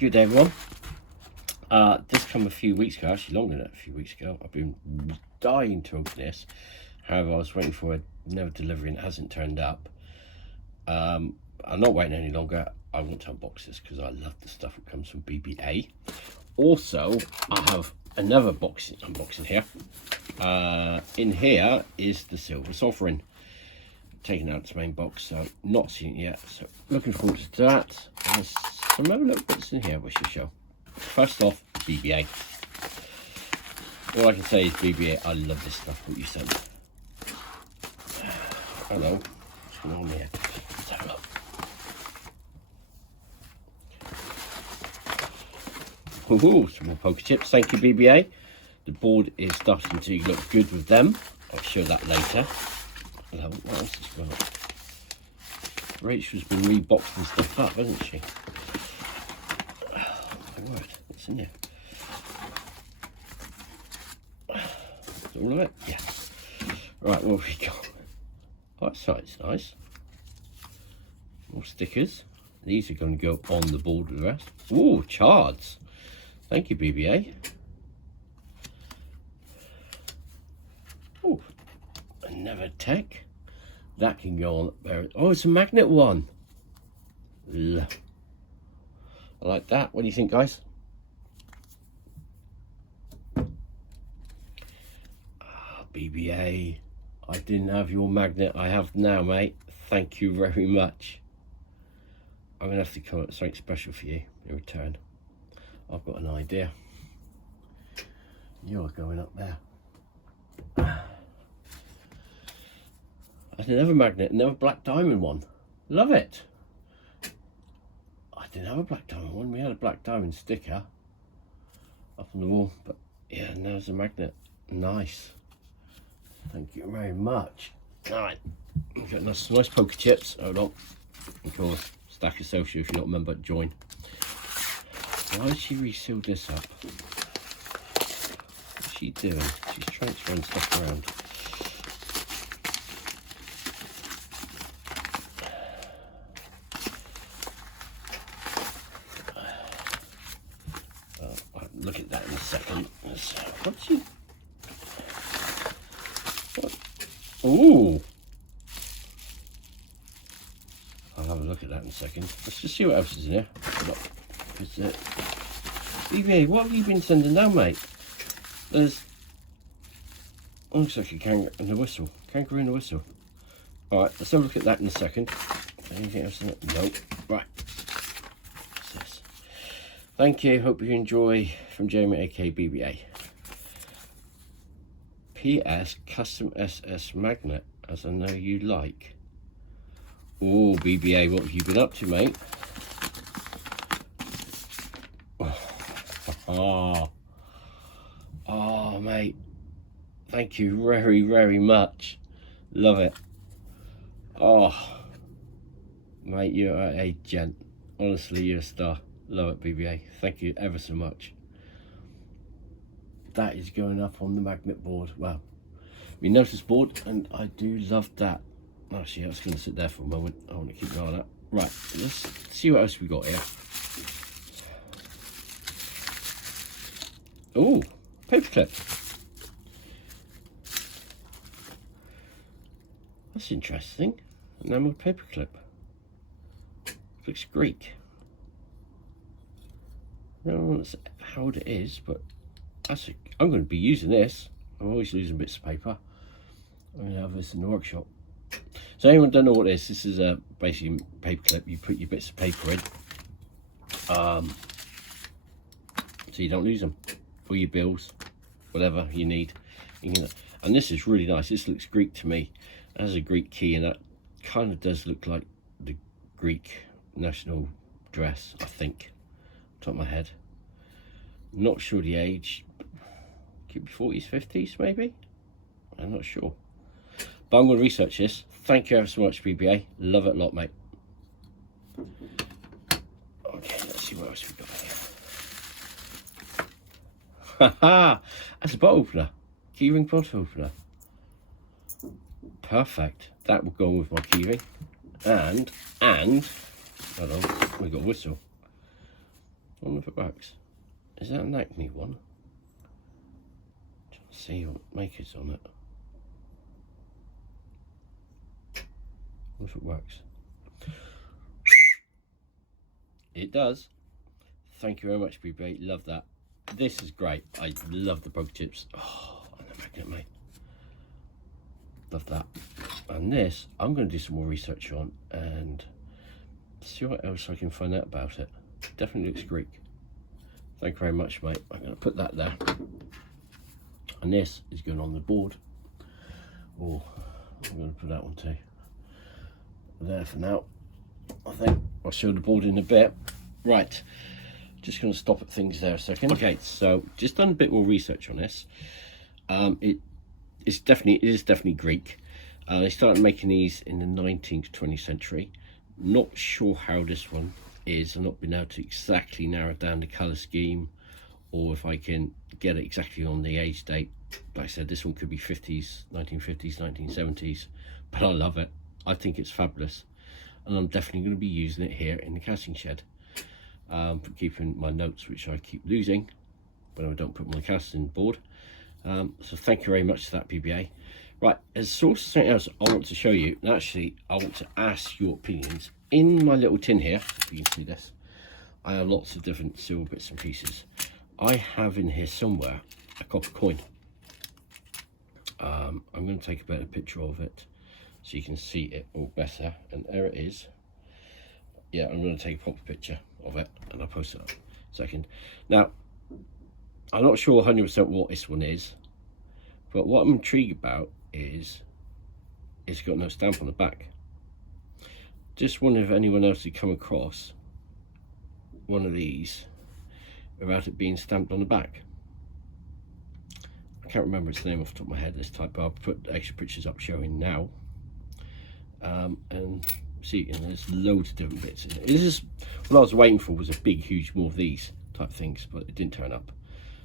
Good day, everyone. This came a few weeks ago, actually longer than that, a few weeks ago. I've been dying to open this. However, I was waiting for another delivery and it hasn't turned up. I'm not waiting any longer. I want to unbox this because I love the stuff that comes from BBA. Also, I have another unboxing here. In here is the silver sovereign. Taken out its main box, so not seen it yet. So looking forward to that. There's some other little bits in here we should show. First off, BBA. All I can say is BBA, I love this stuff, what you sent. Hello, what's going on here? Let's have a look. Ooh, some more poker chips, thank you BBA. The board is starting to look good with them. I'll show that later. Hello, what else has got? Rachel's been reboxed and stuff up, hasn't she? Oh my word, what's in here? Is all of it? Yeah. Right, what have we got? Oh, that side's nice. More stickers. These are going to go on the board with the rest. Ooh, chards. Thank you, BBA. Oh, another tech. That can go on there. Oh, it's a magnet one. I like that. What do you think, guys? BBA. I didn't have your magnet. I have now, mate. Thank you very much. I'm going to have to come up with something special for you in return. I've got an idea. You're going up there. I didn't have a magnet, another black diamond one. Love it. I didn't have a black diamond one. We had a black diamond sticker up on the wall, but yeah, now there's a magnet. Nice. Thank you very much. All right, we've got nice poker chips. Hold on. Of course, Stack Associate, if you're not a member, join. Why did she reseal this up? What's she doing? She's transferring stuff around. Look at that in a second. What's she? What? Ooh. I'll have a look at that in a second. Let's just see what else is in here. BBA, what have you been sending down, mate? There's... looks like a kangaroo and a whistle. Kangaroo and a whistle. Alright, let's have a look at that in a second. Anything else in it? Nope. Right. What's this? Thank you. Hope you enjoy from Jamie, aka BBA. PS Custom SS Magnet, as I know you like. Oh, BBA, what have you been up to, mate? Oh, mate. Thank you very, very much. Love it. Oh, mate, you're a gent. Honestly, you're a star. Love it, BBA. Thank you ever so much. That is going up on the magnet board. Well, we notice board, and I do love that. Actually, I was going to sit there for a moment. I want to keep an eye on that. Right, let's see what else we got here. Oh, paperclip. That's interesting. Enamel paperclip. Looks Greek. I don't know how old it is, but I'm going to be using this. I'm always losing bits of paper. I'm going to have this in the workshop. So anyone don't know what this is a basically paperclip. You put your bits of paper in, so you don't lose them for your bills, whatever you need. And this is really nice. This looks Greek to me. It has a Greek key, and that kind of does look like the Greek national dress, I think. Top of my head. Not sure the age. Could be 40s, 50s, maybe. I'm not sure. But I'm going to research this. Thank you ever so much, BBA. Love it a lot, mate. Okay, let's see what else we got here. Haha! That's a bottle opener. Keyring bottle opener. Perfect. That will go with my keyring. And, hold on, we've got a whistle. I wonder if it works. Is that an Acme one? Trying to see what maker's on it. I wonder if it works. It does. Thank you very much, BBA. Love that. This is great. I love the bug chips. Oh, and the magnet, mate. Love that. And this, I'm going to do some more research on and see what else I can find out about it. Definitely looks Greek. Thank you very much, mate. I'm going to put that there. And this is going on the board. Oh, I'm going to put that one too. There for now. I think I'll show the board in a bit. Right, just going to stop at things there a second. Okay, so just done a bit more research on this. It is definitely Greek. They started making these in the 19th, 20th century. Not sure how this one is. I've not been able to exactly narrow down the colour scheme, or if I can get it exactly on the age date. Like I said, this one could be 50s, 1950s, 1970s, but I love it. I think it's fabulous, and I'm definitely going to be using it here in the casting shed. For keeping my notes, which I keep losing when I don't put them on the casting board. So thank you very much for that, BBA. Right, as source of something else I want to show you, and actually I want to ask your opinions. In my little tin here, if you can see this, I have lots of different silver bits and pieces. I have in here somewhere a copper coin. I'm going to take a better picture of it so you can see it all better, and there it is. Yeah, I'm going to take a proper picture of it and I'll post it up in a second. Now, I'm not sure 100% what this one is, but what I'm intrigued about is it's got no stamp on the back. Just wonder if anyone else had come across one of these without it being stamped on the back. I can't remember its name off the top of my head this type, but I'll put extra pictures up showing now. And see, and there's loads of different bits in it. This is what I was waiting for, was a big huge more of these type things, but it didn't turn up,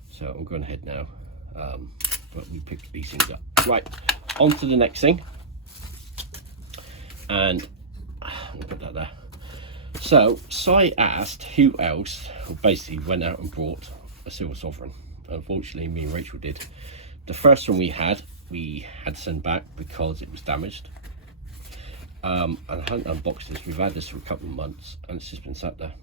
so I'm going ahead now. But we picked these things up. Right, on to the next thing, and I'll put that there. So Si asked who else, or basically went out and bought a silver sovereign. Unfortunately, me and Rachel did. The first one we had to send back because it was damaged. And I hadn't unboxed this. We've had this for a couple of months and it's just been sat there.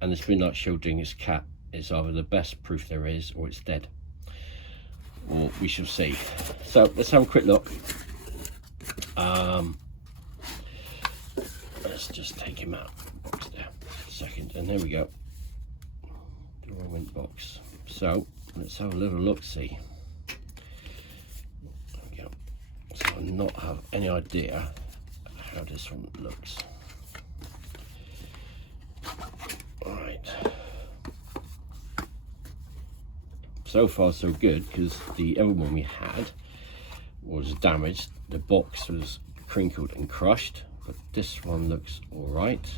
And it's been like Schrodinger's cat. It's either the best proof there is or it's dead. Or we shall see. So let's have a quick look. Let's just take him out of the box there a second. And there we go. The ruined box. So let's have a little look, see. So I not have any idea how this one looks. Right. So far so good, because the other one we had was damaged. The box was crinkled and crushed, but this one looks all right.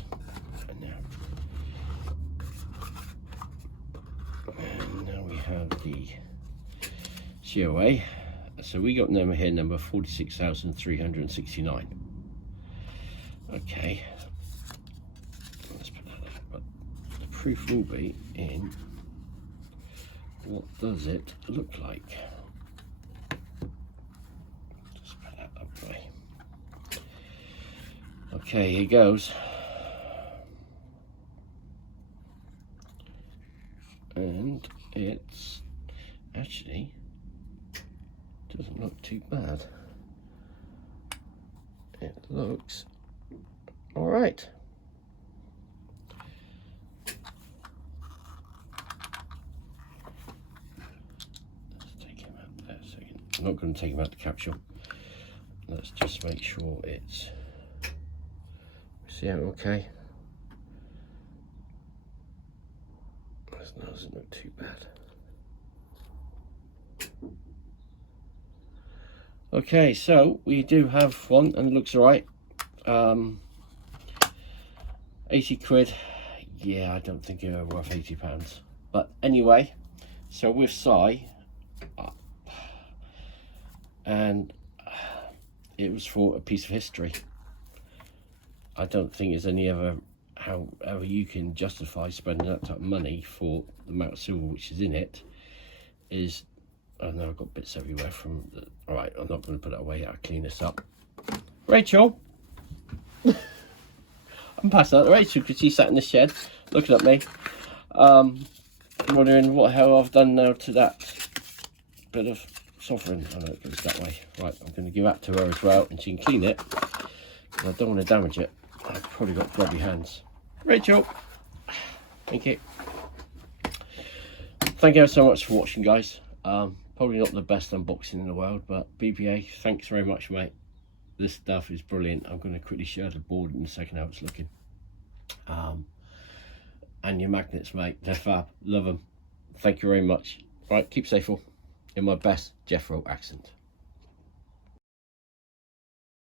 And now we have the COA. So we got number here, number 46,369. Okay, let's put that up. But the proof will be in what does it look like. Just put that up right. Okay, here goes. And it's actually doesn't look too bad. It looks all right. Let's take him out there a second. I'm not going to take him out the capsule. Let's just make sure it's. See how okay. This doesn't look too bad. Okay, so we do have one and it looks all right. 80 quid. Yeah, I don't think they're worth £80. But anyway, so with Si, and it was for a piece of history. I don't think there's any other however you can justify spending that type of money for the amount of silver which is in it is, I know I've got bits everywhere from the, all right, I'm not going to put it away. I'll clean this up. Rachel, I'm passing out to Rachel because she sat in the shed looking at me, wondering what the hell I've done now to that bit of sovereign. I know it goes that way. Right, I'm going to give that to her as well, and she can clean it. I don't want to damage it. I've probably got grubby hands. Rachel, thank you. Thank you so much for watching, guys. Probably not the best unboxing in the world, but BBA, thanks very much, mate. This stuff is brilliant. I'm going to quickly show the board in a second how it's looking. And your magnets, mate, they're fab. Love them. Thank you very much. Right, keep safe all. In my best Jeffro accent.